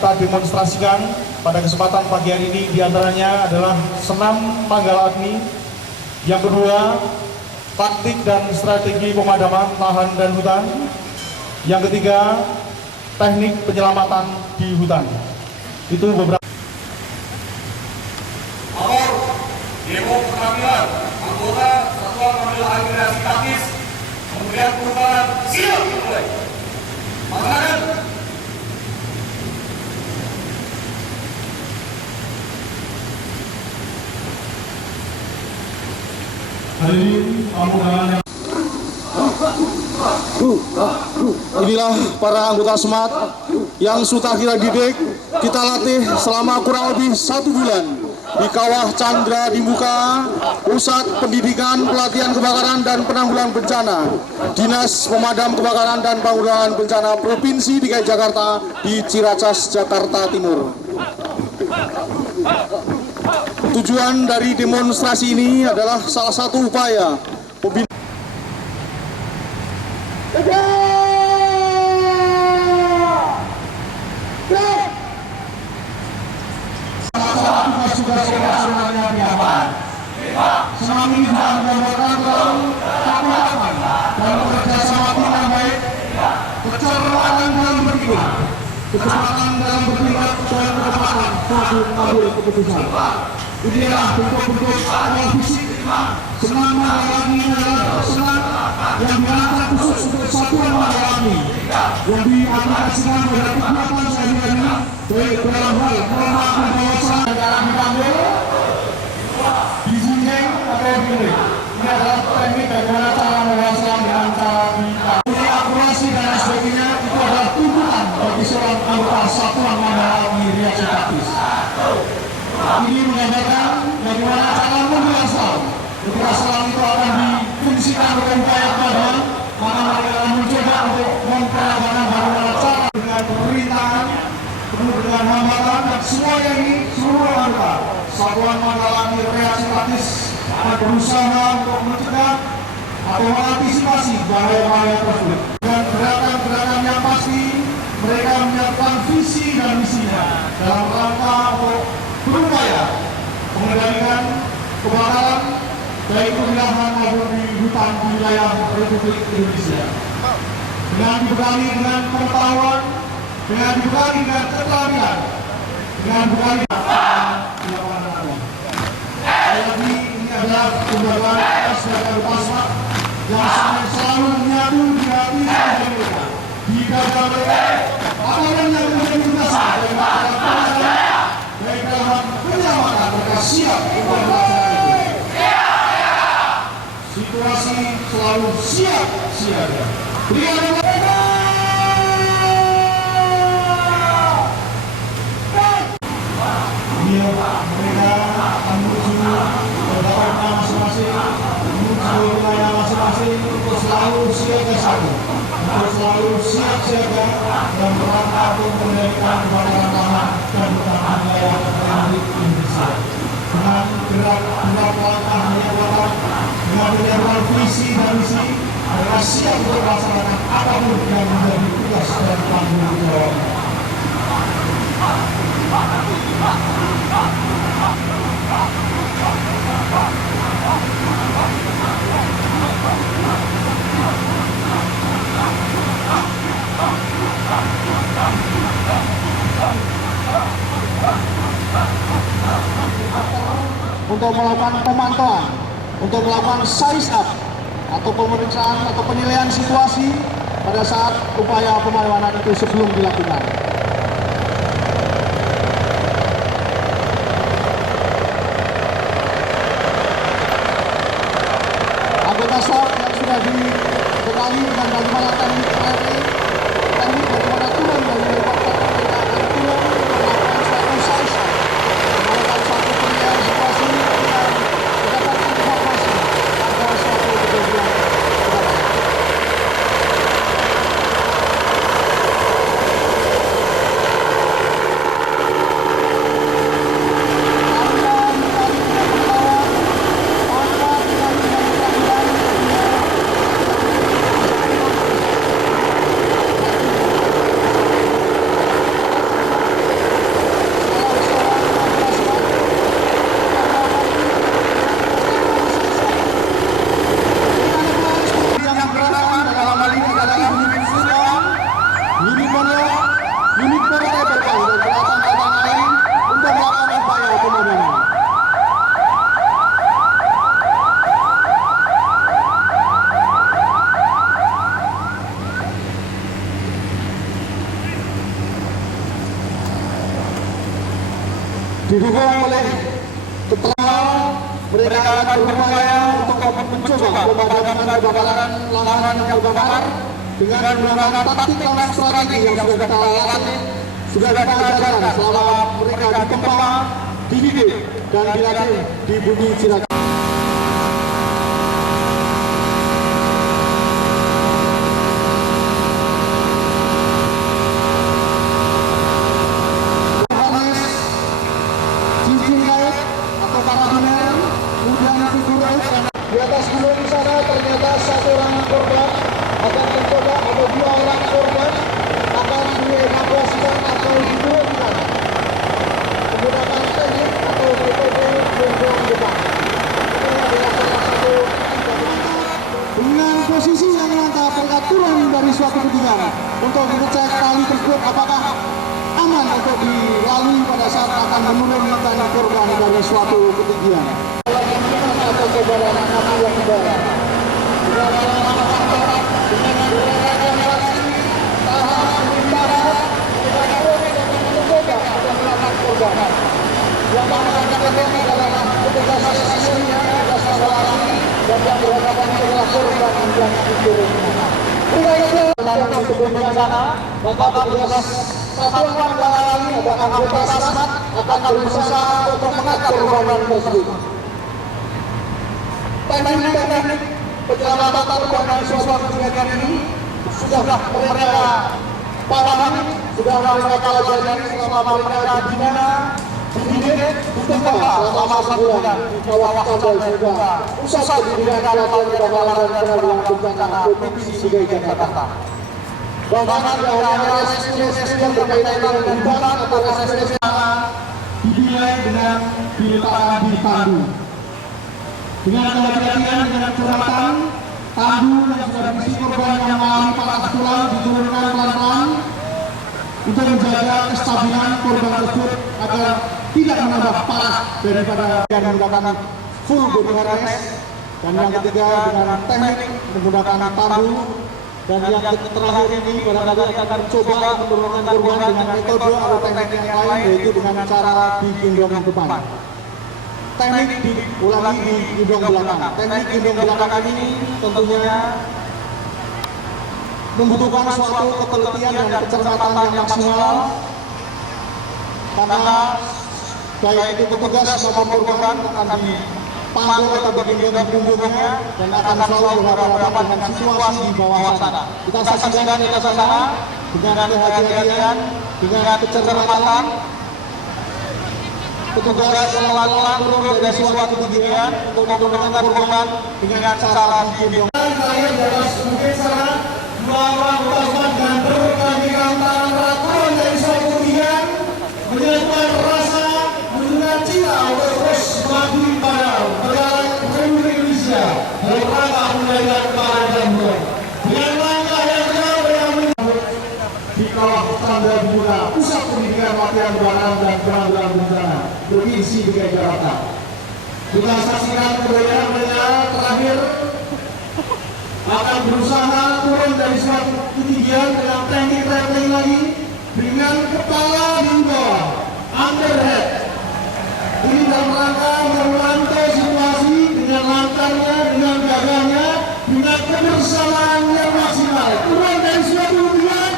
kita demonstrasikan pada kesempatan pagi hari ini diantaranya adalah senam Manggala Agni, yang kedua taktik dan strategi pemadaman lahan dan hutan, yang ketiga teknik penyelamatan di hutan. Itu beberapa. Awal demo pengambilan anggota Satuan Pembela Agresi Taktis Kementerian Perhubungan siap dimulai. Masyarakat hadirin tamu undangan yang inilah para anggota SMAT yang sudah kita didik, kita latih selama kurang lebih 1 bulan di Kawah Chandra di Muka, Pusat Pendidikan Pelatihan Kebakaran dan Penanggulangan Bencana, Dinas Pemadam Kebakaran dan Penanggulangan Bencana Provinsi DKI Jakarta di Ciracas, Jakarta Timur. Tujuan dari demonstrasi ini adalah salah satu upaya pembinaan tugas operasionalnya di lapangan. Senam ini juga menggambarkan kekuatan dan kerjasama tim yang baik, kecerdasan dalam berpikir, kecepatan dalam bertindak, dan ketepatan suatu mengambil keputusan. Inilah bentuk-bentuk awal fisik. Senam Manggala Agni adalah senam yang dirancang khusus untuk Satuan Manggala Agni yang diaplikasikan pada kegiatan sehari-hari baik dalam hal melakukan pengawasan dalam dipanggil di jinjing atau bilik. Ini adalah teknik bagaimana cara menguasai dengan cara dipanggil. Akurasi dan sebagainya itu adalah tuntutan bagi seorang anggota Satuan Manggala Agni Reaksi Taktis. Ini menggambarkan bagaimana cara menguasai ketika selang itu akan difungsikan oleh upaya pemadaman, maka mereka akan mencoba untuk memperagakan bagaimana cara dengan pemerintahan penuh dengan hambatan, dan semuanya ini seluruh anggota Satuan Manggala Agni Reaksi Taktis akan berusaha untuk mencegah atau mengantisipasi bahaya-bahaya tersebut. Dengan gerakan-gerakan yang pasti, mereka menyiapkan visi dan misinya dalam rangka untuk berupaya mengendalikan kebakaran baik di lahan maupun di hutan di wilayah Republik Indonesia. Dengan dibekali dengan pengetahuan, dengan dibekali dengan keterampilan, dengan dibekali lagi ini adalah pembagian sebagai pasma yang selalu menyatu di hati mereka. Di dada mereka, apapun yang menjadi tugasnya baik dalam penyelamatan, mereka siap untuk melaksanakan itu. Situasi selalu siap siaga. Berikan mereka menuju dapatnya masing-masing, menuju wilayah masing-masing untuk selalu siaga satu, untuk selalu siap siaga dan berangkat untuk mengendalikan kebakaran lahan dan hutan wilayah Republik Indonesia. Dengan gerak langkah menyebabkan, dengan menyiapkan visi dan misi, mereka siap untuk melaksanakan apapun yang menjadi tugas dan tanggung jawab. Untuk melakukan pemantauan, untuk melakukan size up atau pemeriksaan atau penilaian situasi pada saat upaya pemadaman itu sebelum dilakukan. Anggota SWAT yang sudah dibekali dengan bagaimana teknik bagaimana turun dari helikopter, mereka akan turun melakukan suatu size up, melakukan suatu penilaian situasi dan mendapatkan informasi agar suatu kejadian kebakaran. didukung oleh keterangan mereka akan berupaya untuk mencoba memadamkan kebakaran lahan yang terbakar dengan menggunakan taktik dan strategi yang sudah kita latih, sudah kita ajarkan selama mereka dikembang, dididik dan dilatih di bumi Cilacap. Di atas gunung di sana ternyata satu orang korban akan mencoba atau 2 orang korban akan dievakuasikan atau diturunkan menggunakan teknik atau metode gonggong depan. Ini adalah salah satu dengan posisi yang mantap mereka turun dari suatu ketinggian untuk mengecek tali tersebut apakah aman untuk dilalui pada saat akan menurunkan korban dari suatu ketinggian. Atau kobaran api yang membara dengan gerakan pasti tahap pemerintahan dengan turun dan mencoba atau melakukan korban yang mana akan adalah petugas aslinya, petugas awalnya dan yang berhadapan adalah korban yang diturunkan. Untuk sebelum bencana, maka petugas satuan lagi dan anggota SASMAT akan berusaha untuk mengatur korban tersebut. Teknik penyelamatan korban dari suatu kejadian ini sudah mereka pahami, sudah mereka pelajari selama mereka dibina, dididik, ditempa selama sebulan di kawah Candra di Muka, Pusat Pendidikan Pelatihan Kebakaran dan Penanggulangan Bencana Provinsi DKI Jakarta. Bahkan tidak hanya SPSP yang berkaitan dengan hutan atau SPSP dinilai dengan diletakkan di tandu. Dengan kehati-hatian, dengan cermatan, tandu yang sudah berisi korban yang mengalami patah tulang diturunkan pelan-pelan untuk menjaga kestabilan korban tersebut agar tidak menambah parah daripada yang menggunakan full body harness. Dan yang ketiga dengan teknik menggunakan tandu. Dan yang terakhir ini barangkali akan coba menurunkan korban dengan metode atau teknik yang lain, yaitu dengan cara digendong depan. Teknik diulangi di gendong belakang. Teknik gendong belakang ini tentunya membutuhkan suatu ketelitian dan kecermatan yang maksimal karena baik itu petugas maupun korban akan dipanggul atau digendong di punggungnya dan akan selalu berhadapan dengan situasi di bawah sana. Kita saksikan di atas sana dengan kehati-hatian, dengan kecermatan. Petugas pelan-pelan turun dari suatu ketinggian untuk menurunkan korban dengan cara digendong. Terakhir adalah mungkin sana 2 orang korban dan bergandengan tangan erat turun dari suatu ketinggian menyatukan rasa mendengar cita untuk terus maju pada negara Republik Indonesia dalam rangka menjaga keamanan dan damai. Dengan langkah yang jauh yang di kawah Candra di Muka, Pusat Pendidikan Pelatihan Kebakaran dan Penanggulangan Bencana Provinsi DKI Jakarta. Kita saksikan keberadaannya terakhir akan berusaha turun dari suatu ketinggian dengan teknik traveling lagi dengan kepala di bawah, underhead. Ini dalam rangka memantau situasi dengan lancarnya, dengan gagahnya, dengan kebersamaan yang maksimal. Turun dari suatu ketinggian.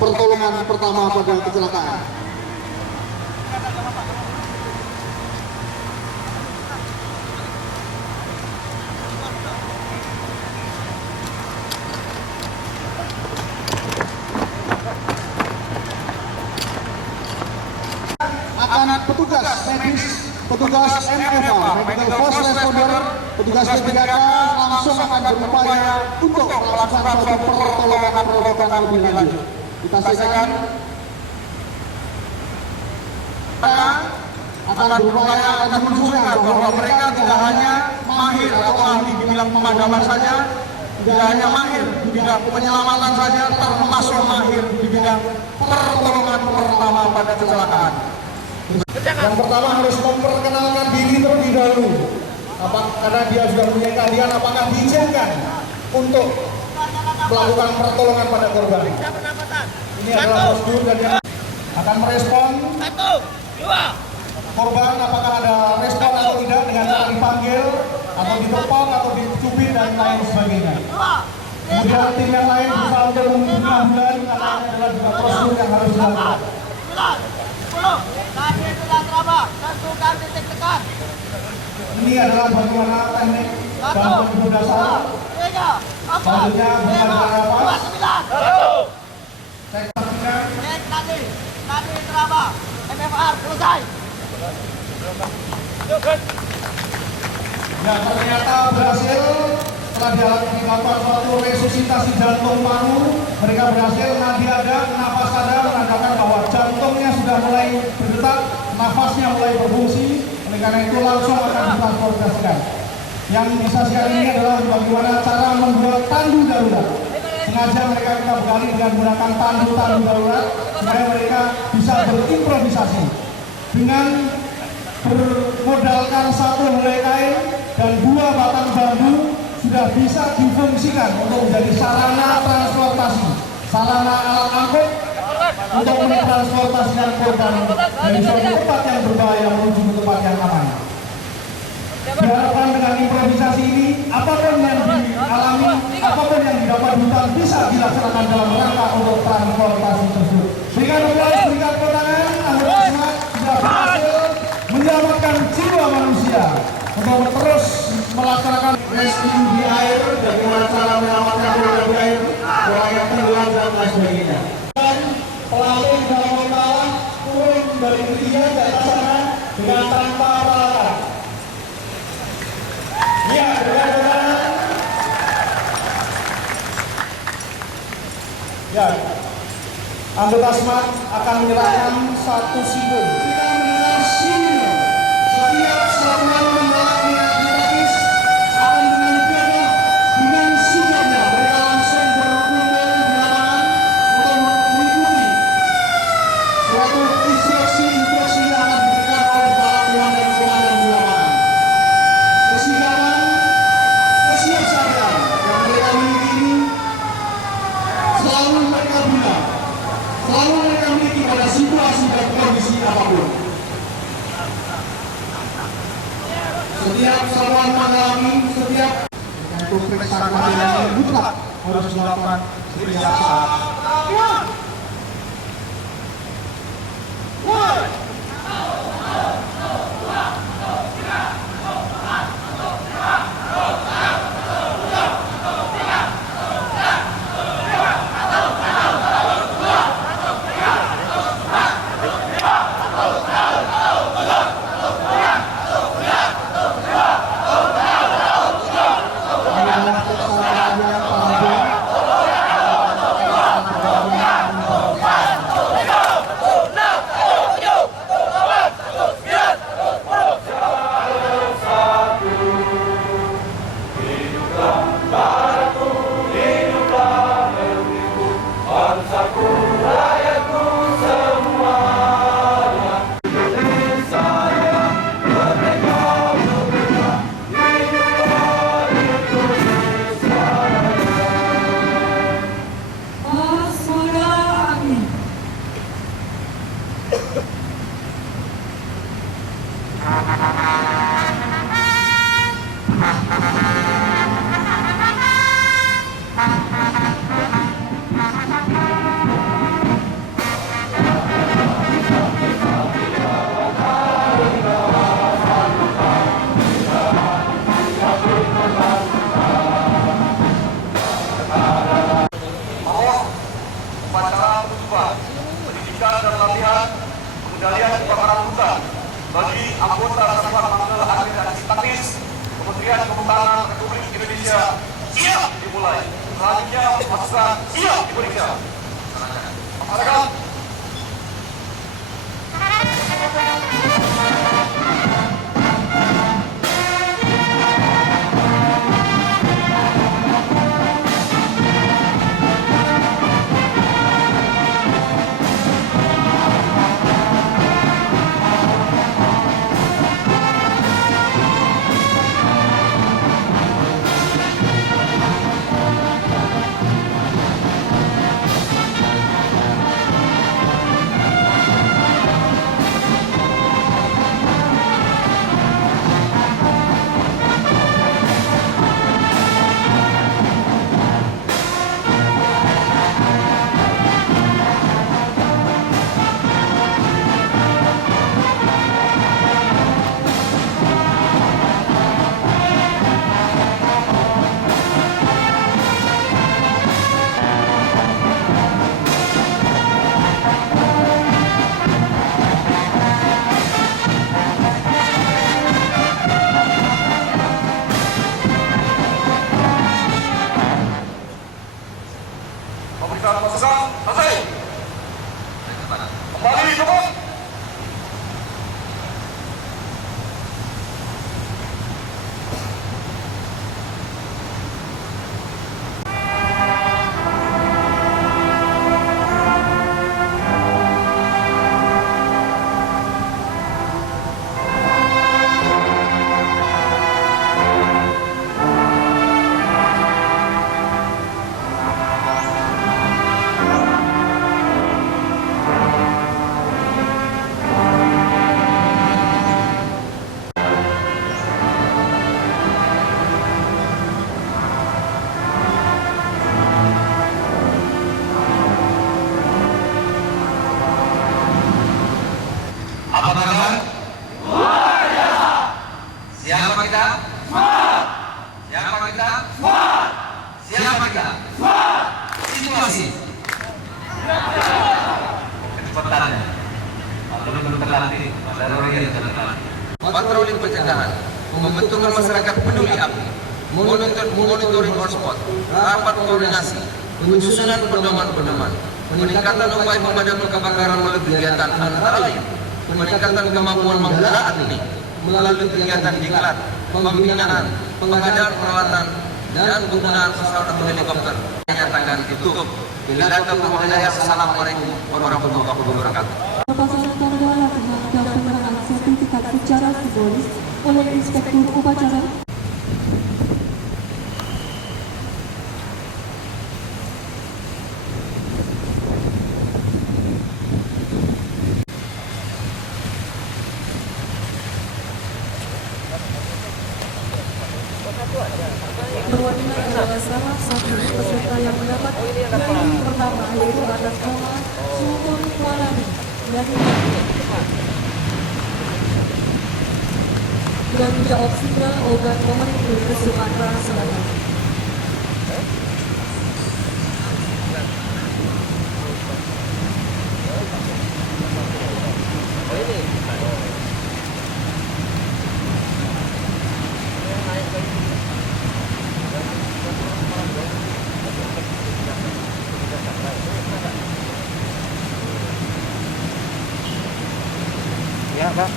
Pertolongan pertama pada kecelakaan. petugas medis, petugas MFA, Medical First Responder, petugas P3K langsung akan berupaya untuk melakukan suatu pertolongan lebih lanjut. Kita saksikan akan berupaya akan menunjukkan bahwa mereka tidak hanya mahir atau ahli di bidang pemadaman saja, tidak hanya mahir di bidang penyelamatan saja, termasuk mahir di bidang pertolongan pertama pada kecelakaan. Yang pertama harus memperkenalkan diri terlebih dahulu. Karena dia sudah punya keahlian, apakah diizinkan untuk melakukan pertolongan pada korban? Ini adalah prosedur dan yang akan merespon korban apakah ada respon atau tidak dengan cara dipanggil atau ditopang atau dicubit dan lain sebagainya. Kemudian tim yang lain berusaha untuk menghubungi ambulan karena ini adalah juga prosedur yang harus dilakukan. Ini adalah bagaimana teknik bantuan hidup dasar. Selanjutnya bukan nafas. Cek saksikan. Tadi teraba. MFR selesai. Ya, ternyata berhasil setelah dilakukan suatu resusitasi jantung paru, mereka berhasil nadi ada, nafas ada, menandakan bahwa jantungnya sudah mulai berdetak, nafasnya mulai berfungsi. Oleh karena itu langsung akan ditransportasikan. Yang disaksikan ini adalah bagaimana cara membuat tandu darurat. Sengaja mereka kita bekali dengan menggunakan tandu-tandu darurat supaya mereka bisa berimprovisasi dengan bermodalkan satu helai kain dan 2 batang bambu sudah bisa difungsikan untuk menjadi sarana transportasi, sarana alat angkut untuk mentransportasikan korban dari suatu tempat yang berbahaya menuju ke tempat yang aman. Diharapkan dengan improvisasi ini, apapun yang dialami, apapun yang didapat hutan bisa dilaksanakan dalam rangka untuk transportasi tersebut. Berikan aplaus, berikan tepuk tangan, anggota SMAT sudah berhasil menyelamatkan jiwa manusia untuk terus melaksanakan rescue di air, bagaimana cara menyelamatkan korban di air, orang yang tenggelam dan lain sebagainya. Dan pelatih dalam kepala turun dari ketinggian ke atas sana dengan tanpa peralatan. Ya, benar-benar. Ya, anggota SMAT akan menyerahkan satu simbol. Kita mendengar simbol. Setiap satuan mengalami aktivitas akan dengan gagah, dengan sigapnya mereka langsung berkumpul di lapangan untuk mengikuti suatu instruksi yang akan diberikan oleh para komandan di lapangan. Kesiapan, kesiapsiagaan yang mereka miliki ini selalu mereka guna, selalu mereka miliki pada situasi dan kondisi apapun. Setiap satuan mengalami setiap untuk periksa kehadiran yang mutlak harus dilakukan setiap saat. siap diperiksa. Masyarakat. Pemeriksaan masyarakat selesai. Kembali cukup. Apa kabar? Luar biasa. Siapa kita? Smart. Siapa kita? Smart. Siapa kita? Smart. Situasi. Kecepatannya. Belum terlatih. Ada orang yang terlatih. Patroli pencegahan, membentukkan masyarakat peduli api, monitoring hotspot, rapat koordinasi, penyusunan pedoman-pedoman, peningkatan upaya pemadam kebakaran melalui kegiatan antara lain peningkatan kemampuan membela api melalui kegiatan diklat, pembinaan, pengadaan peralatan, dan penggunaan pesawat atau helikopter. Menyatakan ditutup. Bila Bismillahirrahmanirrahim. Assalamualaikum warahmatullahi wabarakatuh. Pasangan tanggal latihan dan pemenangan sertifikat secara simbolis oleh Inspektur Upacara. Perwakilan adalah salah satu peserta yang mendapat ranking pertama yaitu atas nama Sultan Waladi dari dan juga Oksina Ogan Komando ke Sumatera Selatan. Ya, Kak.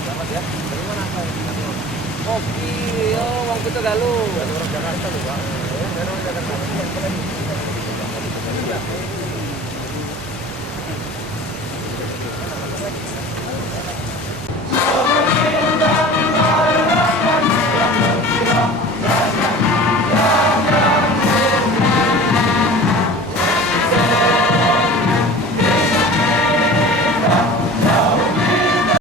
Selamat ya. Dari mana Kak? Kopi, wong kita galuh. Dari orang Jakarta juga. Dari orang Jakarta.